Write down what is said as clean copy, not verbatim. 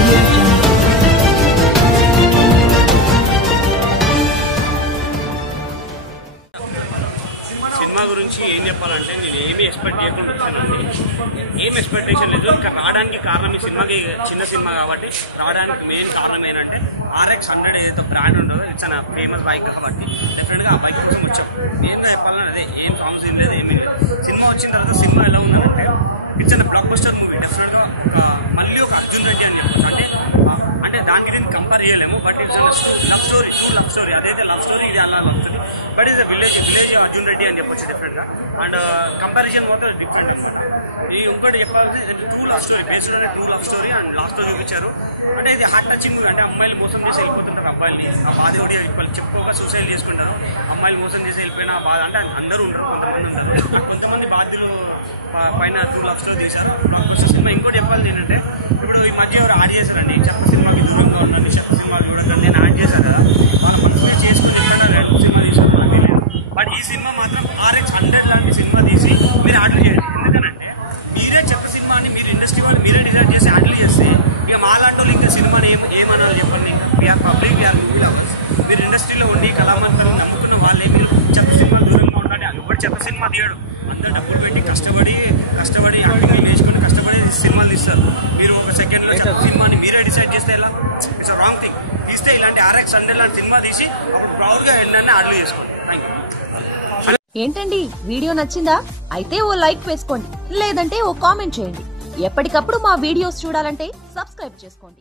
Audio Jungle. Cinema గురించి ఏం చెప్పాలంటే నేను ఏమీ ఎక్స్పెక్ట్ చేయకుండా వచ్చానండి. ఏం ఎక్స్పెక్టేషన్ లేదు. ఇంకా రావడానికి కారణం ఈ సినిమాకి చిన్న సినిమా కాబట్టి రావడానికి మెయిన్ కారణం ఏంటంటే RX-100 ఏదైతే బ్రాండ్ ఉండదో ఇట్స్ అన్ ఫేమస్ బైక్ కాబట్టి డెఫినెట్గా ఆ బైక్ కోసం వచ్చాం. మెయిన్గా చెప్పాలని అదే ఏం సాంగ్స్ ఏం లేదు ఏమీ లేదు. సినిమా వచ్చిన తర్వాత సినిమా ఎలా ఉందంటే it's an block buster movie. డెఫినెట్గా మళ్ళీ ఒక అర్జున్ రెడ్డి అని చెప్పచ్చు. అంటే దానికి దీన్ని కంపేర్ చేయలేము. But it's love story, true love story. అదైతే లవ్ స్టోరీ, ఇది అలా లవ్ స్టోరీ. బట్ ఇది విలేజ్ అర్జున్ రెడ్డి అని చెప్పొచ్చు డెఫినెట్గా. అండ్ కంపారిజన్ మాత్రం డిఫరెంట్. ఈ ఇంకోటి చెప్పాలంటే ట్రూ లవ్ స్టోరీ బేస్డ్ అనే ట్రూ లవ్ స్టోరీ. అండ్ లాస్ట్లో చూపించారు అంటే ఇది హార్ట్ టచింగ్ మూవీ. అంటే అమ్మాయిలు మోసం చేసి వెళ్ళిపోతుంటారు అబ్బాయిని. ఆ బాధ కూడా వాళ్ళు చెప్పుకోక సూసైడ్ చేసుకుంటారు. అమ్మాయిలు మోసం చేసి వెళ్ళిపోయిన బాధ అంటే అందరూ ఉంటారు, కొంతమంది ఉంటారు. కొంతమంది బాధ్యులు పైన ట్రూ లవ్ స్టోరీ తీశారు. సినిమా ఇంకోటి చెప్పాలి ఏంటంటే ఇప్పుడు ఈ మధ్య ఎవరు యాడ్ చేశారండి చెత్త సినిమాకి దూరంగా ఉండండి, చెత్త సినిమా చూడకండి నేను యాడ్ చేశాను కదా. వాళ్ళ మనసులో చేసుకుని రెండు సినిమా తీసుకుని మనకు తెలియదు. బట్ ఈ సినిమా మాత్రం RX-100 లాంటి సినిమా తీసి మీరు హ్యాండిల్ చేయండి. ఎందుకనంటే మీరే చెత్త సినిమాని మీరు ఇండస్ట్రీ వాళ్ళు మీరే డిజైన్ చేసి హ్యాండిల్ చేస్తే ఇక మాలాంటి వాళ్ళు ఇంకా సినిమాని ఏమనాలి చెప్పండి. We are public, we are movie lovers. మీరు ఇండస్ట్రీలో ఉండి కళామంతులు నమ్ముకున్న వాళ్ళే మీరు చెత్త సినిమా దూరంగా ఉండాలి. అది కూడా చెత్త సినిమా తీయడు. అందరూ డబ్బులు పెట్టి కష్టపడి యాక్టింగ్ నేర్చుకుని కష్టపడి సినిమాలు తీస్తారు. మీరు ఒక సెకండ్లో చెత్త సినిమాని మీరే డిసైడ్ చేస్తే ఎలా? It's wrong thing. తీస్తే ఇలాంటి RX-100 లాంటి సినిమా తీసి అప్పుడు ప్రౌడ్గా ఏంటనే ఆర్డర్ చేసుకోండి. ఏంటండి వీడియో నచ్చిందా? అయితే ఓ లైక్ వేసుకోండి, లేదంటే ఓ కామెంట్ చేయండి. ఎప్పటికప్పుడు మా వీడియోస్ చూడాలంటే సబ్స్క్రైబ్ చేసుకోండి.